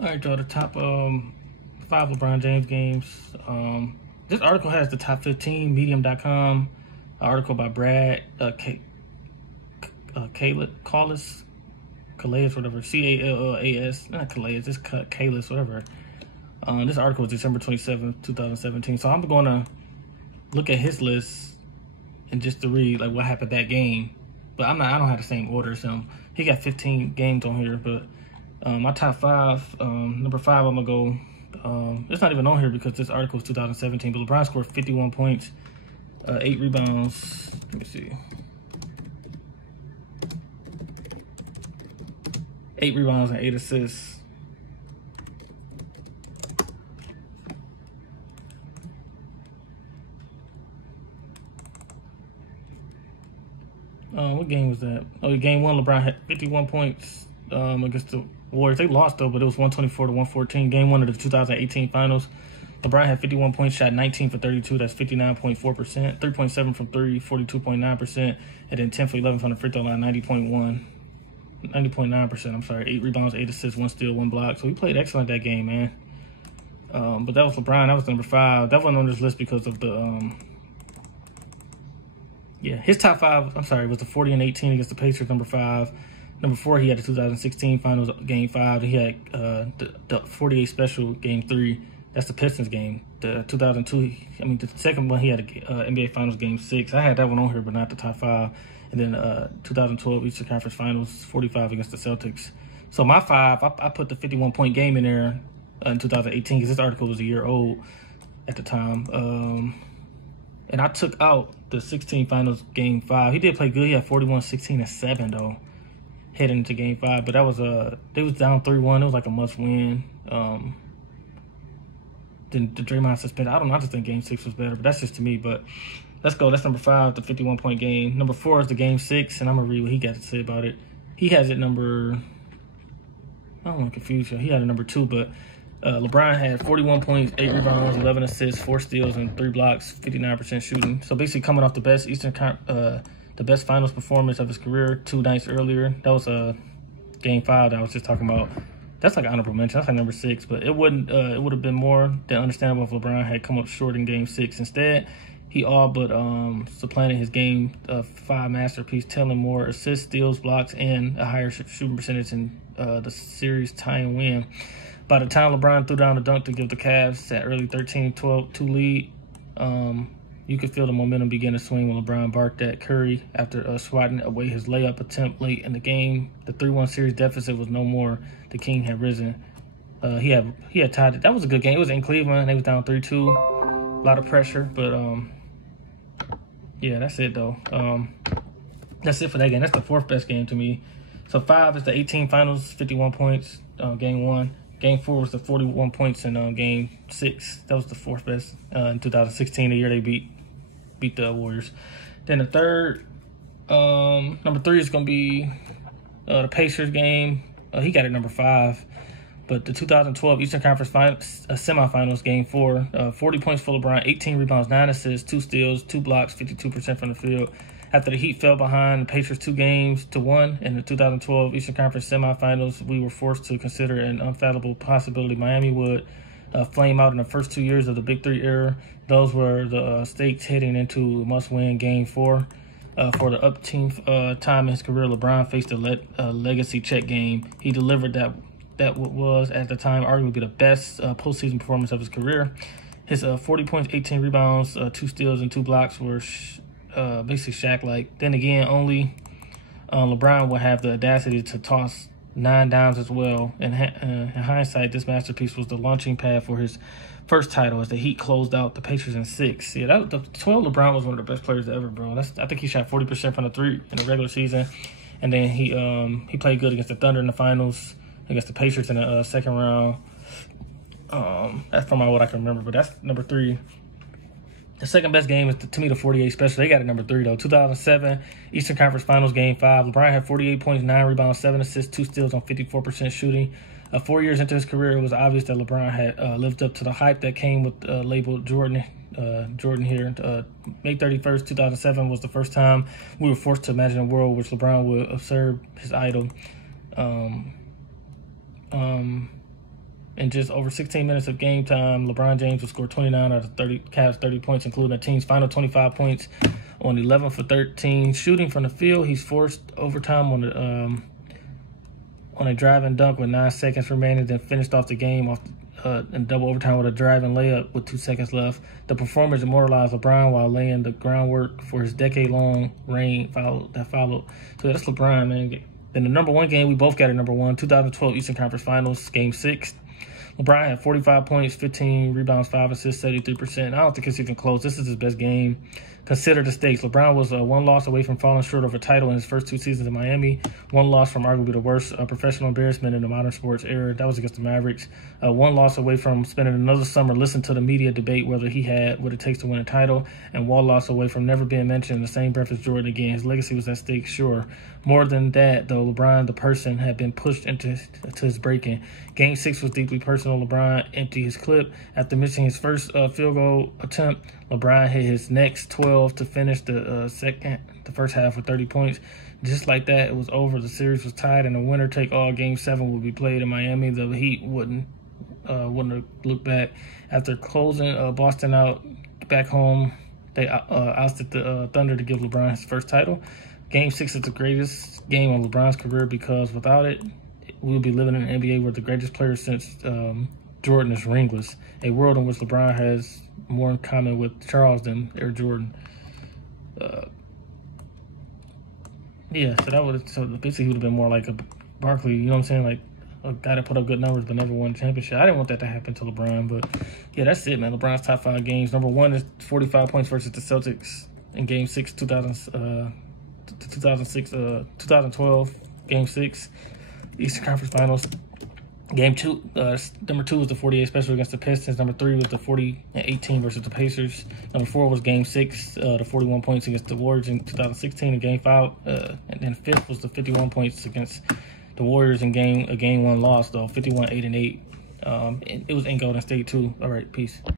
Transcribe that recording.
All right, y'all, the top 5 LeBron James games. This article has the top 15, medium.com, article by Brad Callas, whatever, C-A-L-L-A-S, not Calais, it's Callas, whatever. This article is December 27th, 2017. So I'm going to look at his list and just to read like what happened that game. But I don't have the same order as him. He got 15 games on here, but my top 5, number 5, I'm gonna go. It's not even on here because this article is 2017. But LeBron scored 51 points, 8 rebounds. Let me see. 8 rebounds and 8 assists. What game was that? Oh, game 1, LeBron had 51 points against the Warriors. They lost, though, but it was 124-114. Game 1 of the 2018 Finals. LeBron had 51 points, shot 19 for 32. That's 59.4%. 3.7 from 3, 42.9%. And then 10 for 11 from the free throw line, 90.9%. I'm sorry. 8 rebounds, 8 assists, 1 steal, 1 block. So he played excellent that game, man. But that was LeBron. That was number 5. That wasn't on this list because of the yeah, his top 5, I'm sorry, was the 40 and 18 against the Pacers, number 5. Number 4, he had the 2016 Finals, game 5. He had the 48 special, game 3. That's the Pistons game. The 2002, the second one, he had a NBA Finals, game 6. I had that one on here, but not the top 5. And then 2012 Eastern Conference Finals, 45 against the Celtics. So my 5, I put the 51-point game in there in 2018 because this article was a year old at the time. And I took out the 16 Finals, game 5. He did play good. He had 41, 16, and 7, though, heading into game 5. But that was they was down 3-1. It was like a must-win. Then the Draymond suspended. I just think game 6 was better, but that's just to me. But let's go. That's number 5, the 51-point game. Number 4 is the game 6, and I'm going to read what he got to say about it. He has it number, I don't want to confuse you. He had it number 2, but LeBron had 41 points, 8 rebounds, 11 assists, 4 steals, and 3 blocks, 59% shooting. So basically coming off the best the best Finals performance of his career 2 nights earlier. That was game 5 that I was just talking about. That's like an honorable mention. That's like number 6, but it would have been more than understandable if LeBron had come up short in game 6. Instead, he all but supplanted his game 5 masterpiece, telling more assists, steals, blocks, and a higher shooting percentage in the series tying win. By the time LeBron threw down the dunk to give the Cavs that early 13-12-2 lead, you could feel the momentum begin to swing when LeBron barked at Curry after swatting away his layup attempt late in the game. The 3-1 series deficit was no more. The King had risen. He had tied it. That was a good game. It was in Cleveland. They was down 3-2. A lot of pressure, but yeah, that's it though. That's it for that game. That's the 4th best game to me. So 5 is the 18 Finals, 51 points, game 1. Game 4 was the 41 points in game 6. That was the 4th best in 2016, the year they beat the Warriors. Then the 3rd, number 3 is going to be the Pacers game. He got it number 5. But the 2012 Eastern Conference semifinals, game 4, 40 points for LeBron, 18 rebounds, 9 assists, 2 steals, 2 blocks, 52% from the field. After the Heat fell behind the Pacers 2-1 in the 2012 Eastern Conference semifinals, we were forced to consider an unfathomable possibility Miami would flame out in the first 2 years of the Big 3 era. Those were the stakes heading into must-win Game 4. For the upteenth time in his career, LeBron faced a legacy check game. He delivered that was, at the time, arguably the best postseason performance of his career. His 40 points, 18 rebounds, 2 steals, and 2 blocks were basically Shaq-like. Then again, only LeBron will have the audacity to toss 9 dimes as well. In hindsight, this masterpiece was the launching pad for his first title as the Heat closed out the Pacers in 6. Yeah, the 12 LeBron was one of the best players ever, bro. I think he shot 40% from the 3 in the regular season, and then he played good against the Thunder in the finals, against the Pacers in the second round. That's from what I can remember, but that's number 3. The second best game is, to me, the 48 special. They got it number 3, though. 2007 Eastern Conference Finals, game 5. LeBron had 48 points, 9 rebounds, 7 assists, 2 steals on 54% shooting. 4 years into his career, it was obvious that LeBron had lived up to the hype that came with label Jordan here. May 31st, 2007 was the first time we were forced to imagine a world which LeBron would observe his idol. In just over 16 minutes of game time, LeBron James would score 29 out of 30 Cavs 30 points, including the team's final 25 points on 11 for 13. Shooting from the field, he's forced overtime on a drive and dunk with 9 seconds remaining, then finished off the game in double overtime with a driving layup with 2 seconds left. The performance immortalized LeBron while laying the groundwork for his decade-long reign that followed. So that's LeBron, man. Then the number 1 game, we both got it number 1, 2012 Eastern Conference Finals, Game 6. LeBron had 45 points, 15 rebounds, 5 assists, 73%. I don't think it's even close. This is his best game. Consider the stakes. LeBron was 1 loss away from falling short of a title in his first 2 seasons in Miami. 1 loss from arguably the worst professional embarrassment in the modern sports era. That was against the Mavericks. 1 loss away from spending another summer listening to the media debate whether he had what it takes to win a title. And 1 loss away from never being mentioned in the same breath as Jordan again. His legacy was at stake, sure. More than that, though, LeBron, the person, had been pushed into his breaking. Game 6 was deeply personal. LeBron emptied his clip. After missing his first field goal attempt, LeBron hit his next 12 to finish the first half with 30 points. Just like that, it was over. The series was tied, and the winner-take-all Game 7 will be played in Miami. The Heat wouldn't have looked back. After closing Boston out back home, they ousted the Thunder to give LeBron his first title. Game 6 is the greatest game of LeBron's career because without it, we'll be living in an NBA where the greatest player since Jordan is ringless. A world in which LeBron has more in common with Charles than Air Jordan. Yeah, so basically he would have been more like a Barkley, you know what I'm saying? Like a guy that put up good numbers but never won a championship. I didn't want that to happen to LeBron, but yeah, that's it, man. LeBron's top 5 games. Number 1 is 45 points versus the Celtics in Game 6, 2012, Game 6, Eastern Conference Finals. Game 2, number 2 was the 48 special against the Pistons. Number 3 was the 40-18 versus the Pacers. Number 4 was Game 6, the 41 points against the Warriors in 2016 in Game 5. And then 5th was the 51 points against the Warriors in Game 1 loss, though, 51-8-8. It was in Golden State, too. All right, peace.